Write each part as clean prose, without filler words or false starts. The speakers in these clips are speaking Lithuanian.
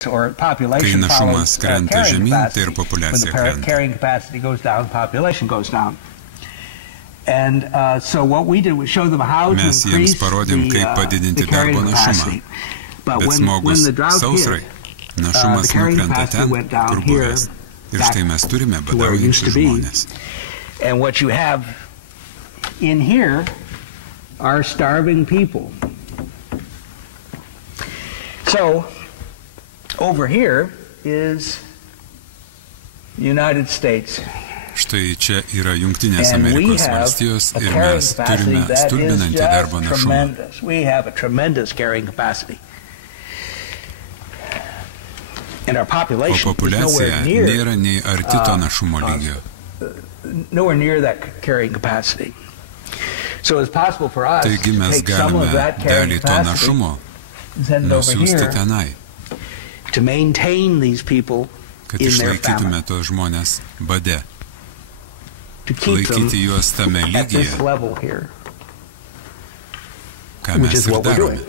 Kai našumas krenta žemyn, tai ir populiacija krenta. Mes jiems parodėm, kaip padidinti darbo našumą. Bet smogus sausrai, našumas nukrenta ten, kur buvęs. Ir štai mes turime badaujančius žmonės. And what you have in here are starving people. So, over here is United States. Štai čia yra Jungtinės Amerikos valstijos ir mes turime stulbinantį darbo našumą. We have a tremendous carrying capacity. And our population o populiacija nėra nei arti to našumo lygio. Nowhere near that carrying capacity. So it's possible for us Taigi to mes take some of galime that carrying dalį to našumo capacity and send it over nusiųsti here tenai, to maintain these people kad in their išlaikytume famine, tos žmonės bade, to keep them laikyti juos tame at this lygyje, level here, ką which mes is ir what we're darome. doing.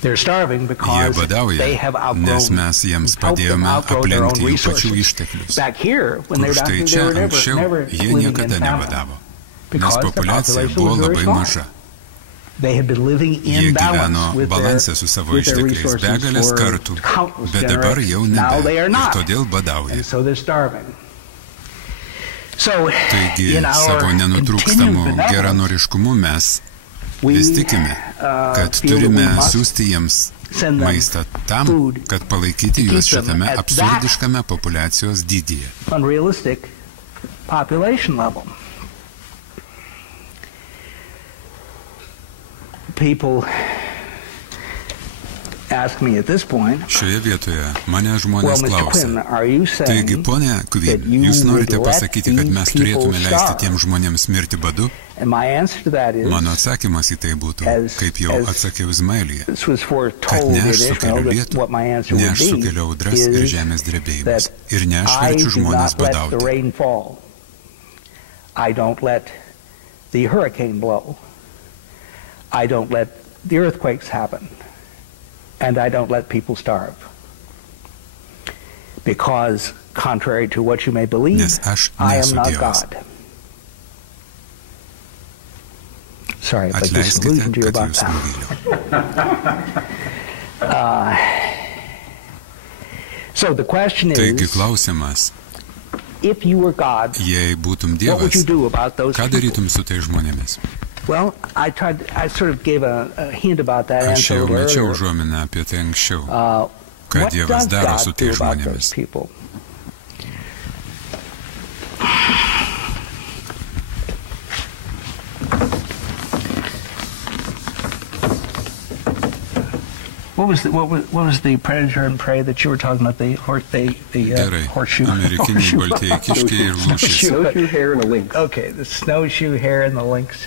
They're starving Jie because they badauja, have nes outgrown, mes jiems helped them padėjome outgrow their own aplenkti jų pačių resources. išteklius. Back here, when they Kur were down štai here, they čia were anksčiau never jie living in niekada famine nebadavo, nes because the populiacija population buvo was very labai small. maža. They had been living Jie in gyveno balance with balansė su savo their ištekliais resources begalės for kartų, countless bet dabar jau generations. Now nebe they are ir not. todėl badauja. And so they're starving. So, Taigi in our savo nenutrūkstamu continued benevolence, geranoriškumu mes we, vis tikime, kad feel that turime we must siųsti jiems send them maistą tam, food kad palaikyti to juos keep them šitame at absurdiškame populiacijos dydyje. unrealistic population level. People ask me at this point, Šioje vietoje mane well, žmonės Mr. klausia. Quinn, are you Taigi, saying ponia that Kvin, you jūs norite would let pasakyti, kad these mes people turėtume leisti starve? tiems žmonėms mirti badu? And my answer to that is, Mano atsakymas į tai būtų, kaip jau atsakiau Izmaelyje, this was kad foretold ne in aš sukeliu Israel, that lietų, what my answer ne would aš be sukeliu audras ir is žemės drebėjimus, that ir ne aš I verčiu do žmonės not let the badauti. rain fall. I don't let the hurricane blow. I don't let the earthquakes happen. And I don't let people starve. Because, contrary to what you may believe, Nes aš I am nesu not Dievas. God. Sorry, but disillusioned Atleiskite, you kad about jūs that. nuvyliau. So the question Taigi is, klausimas, if you were God, jei būtum what would you Dievas, do about those ką people? darytum su tai žmonėmis? Well, I sort of gave a hint about that Aš answer a jau little mačiau earlier. užuominą apie tai anksčiau. Ką What Dievas does daro God su do tai about those žmonėmis? people? What was the predator and prey that you were talking about? The Gerai, horseshoe. amerikiniai baltieji kiškiai ir lūšys. Snowshoe hare and a lynx. Okay, the snowshoe hare and the lynx.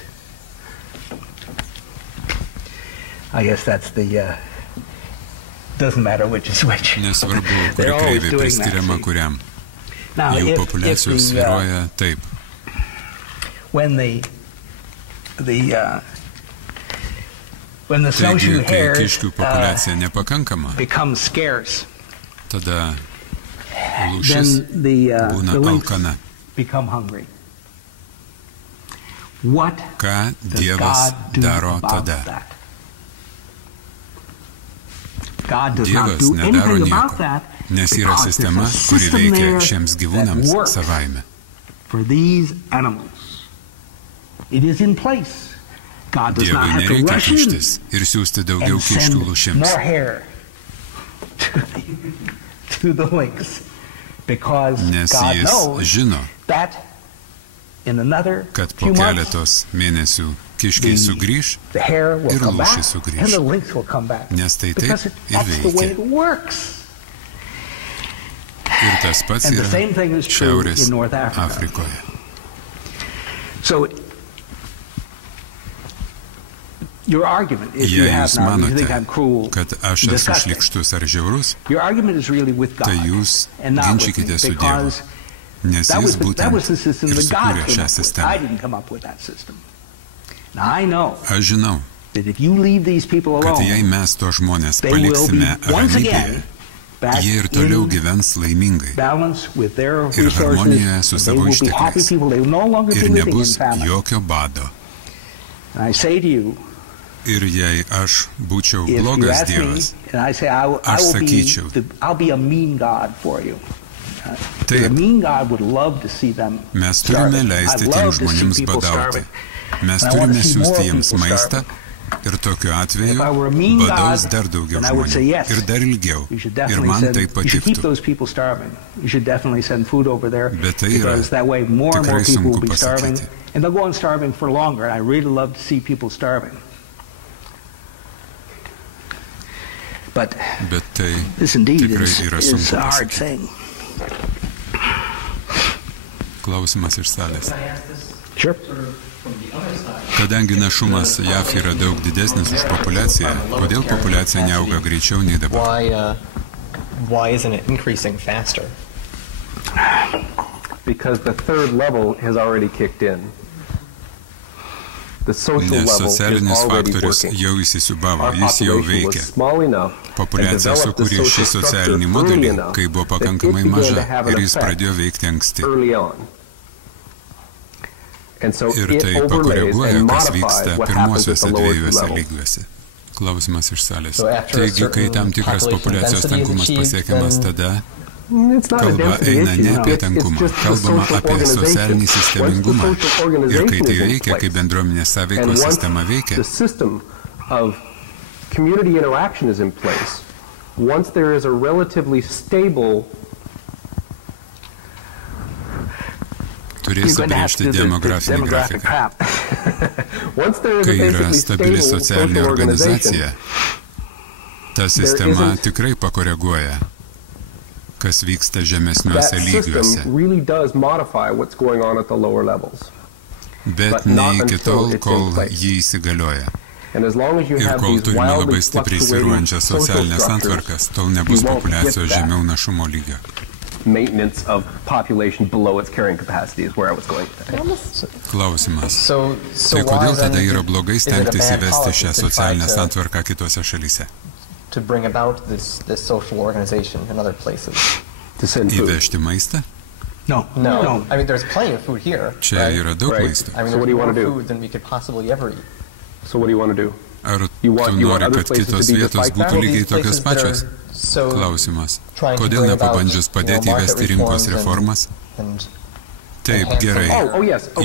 I guess that's the. Doesn't matter which is which. Nesvarbu, kuri They're always kreivė doing priskiriama that. kuriam. Now, Jų if populiacijos the, svyruoja taip. when the Taigi, snowshoe kai hare kiškių populiacija nepakankama, becomes scarce, tada lūšis then the būna lynx alkana. become hungry. What Ką does Dievas God do daro about tada? that? God does not Dievas do nedaro anything about nieko, that nes yra because there's sistema, a kuri system veikia there šiems that gyvūnams works savaime. for these animals. It is in place. God does not Dievui have to nereikia rush in kištis ir siūsti daugiau and kiškių send lūšims. more hair to the lynx because Nes God jis knows žino, that in another kad po few months keletos mėnesių kiškiai sugrįž, the hare will ir come back lūšis sugrįš. and the lynx will come back nes tai because taip ir that's the way veikia. it works. Ir tas pats And the yra same thing is true Šiaurės in North Africa. Afrikoje. So your argument, if you Jei have jūs now, you manote, think I'm cruel, kad aš esu disgusting. šlykštus ar žiaurus, Your argument is really with God tai jūs and not with me, ginčykite su Dievu, because nes that was jis the būtent system ir that God sukūrė came šią up with. I sistemą. didn't come up with that system. Now I know Aš žinau, kad jei mes to žmonės paliksime ramybėje, jie ir toliau gyvens laimingai ir harmonijoje su savo ištekliais ir nebus jokio bado. Ir jei aš būčiau blogas Dievas, aš sakyčiau, taip, mes turime leisti tiems žmonėms badauti, mes turime siųsti jiems maistą ir tokiu atveju badaus dar daugiau žmonių ir dar ilgiau ir man tai patiktų. Bet tai yra tikrai sunku pasakyti. Bet tai tikrai yra sunku pasakyti. Klausimas iš salės. Kadangi našumas JAV yra daug didesnis už populiaciją, kodėl populiacija neauga greičiau nei dabar? Why isn't it increasing faster? Because the third level has already kicked in. The social level is already working. Jau įsisiubavo, jis jau veikia. Populiacija sukūrė šį socialinį modelį, kai buvo pakankamai maža ir jis pradėjo veikti anksti. Ir tai pakoreguoja, kas vyksta pirmuosiuose dviejuose lygiuose. Klausimas iš salės. Taigi, kai tam tikras populiacijos tankumas pasiekiamas, tada kalba eina ne apie tankumą, kalbama apie socialinį sistemingumą. Ir kai tai veikia, kai bendruomenės sąveikos sistema veikia, turės apibrėžti demografinį grafiką. Kai yra stabili socialinė organizacija, ta sistema tikrai pakoreguoja, kas vyksta žemesniuose lygiuose. Bet ne iki tol, kol jį įsigalioja. Ir kol turime labai stipriai svyruojančias socialinės santvarkas, tol nebus populiacijos žemiau našumo lygio. Maintenance of population below its carrying capacity is where I was going with that. Klausimas. Tai kodėl tada yra blogai stengtis įvesti šią socialinę santvarką kitose šalyse? To bring about this social organization in other places. Įvežti maistą? No. I mean, there's plenty of food here. Čia yra daug maisto. I mean, there's more food than we could possibly ever eat. So what do you want to do? Ar tu nori, kad kitos vietos būtų lygiai tokios pačios? Klausimas. Kodėl nepabandžius padėti įvesti rinkos reformas? Taip, gerai.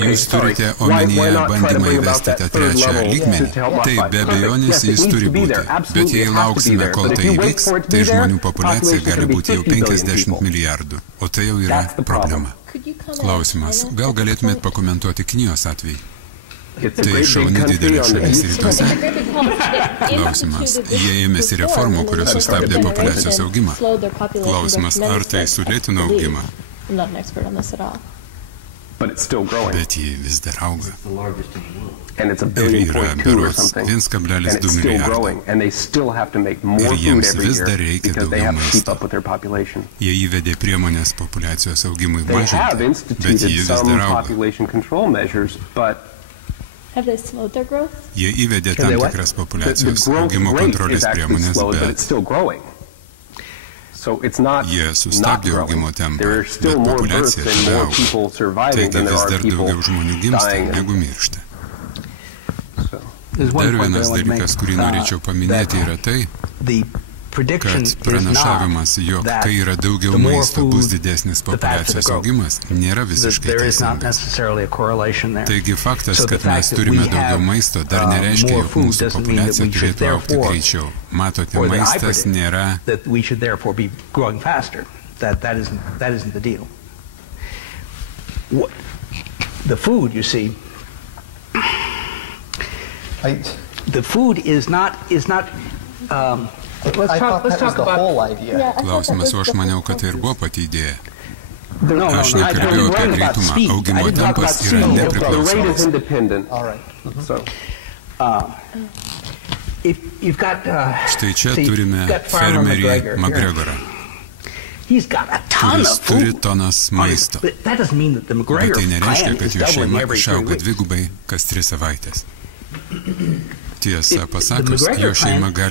Jūs turite omenyje bandymą įvesti tą trečią lygmenį? Taip, be abejonės jis turi būti. Bet jei lauksime, kol tai įvyks, tai žmonių populiacija gali būti jau 50 milijardų. O tai jau yra problema. Klausimas. Gal galėtumėt pakomentuoti Kinijos atvejį? Tai šauni didelė šalis rytuose. Klausimas. Jie ėmėsi reformų, kurios sustabdė populiacijos augimą. Klausimas, ar tai sulėtino augimą? Bet jie vis dar auga. Ir yra berods 1,2 milijardų. Ir jiems vis dar reikia daugiau maisto. Jie įvedė priemonės populiacijos augimui mažinti, bet jie vis dar auga. Jie įvedė tam tikras populiacijos augimo kontrolės priemonės, bet jie sustabdė augimo tempą, bet populiacija tada auga. Taigi vis dar daugiau žmonių gimsta, negu miršta. Dar vienas dalykas, kurį norėčiau paminėti, yra tai, kad pranašavimas, jog kai yra daugiau maisto, bus didesnis populiacijos augimas, nėra visiškai teisingas. Taigi faktas, kad mes turime daugiau maisto, dar nereiškia, jog mūsų populiacija turėtų augti greičiau. Matote, maistas nėra... Klausimas, o aš maniau, kad tai ir buvo pati idėja. Aš nekalbėjau apie greitumą. Augimo tempas yra nepriklausomas. Štai čia turime fermerį McGregorą, kuris turi tonas maisto. Bet tai nereiškia, kad jo šeima išauga dvigubai kas 3 savaitės. Tiesą pasakius, jo šeima gali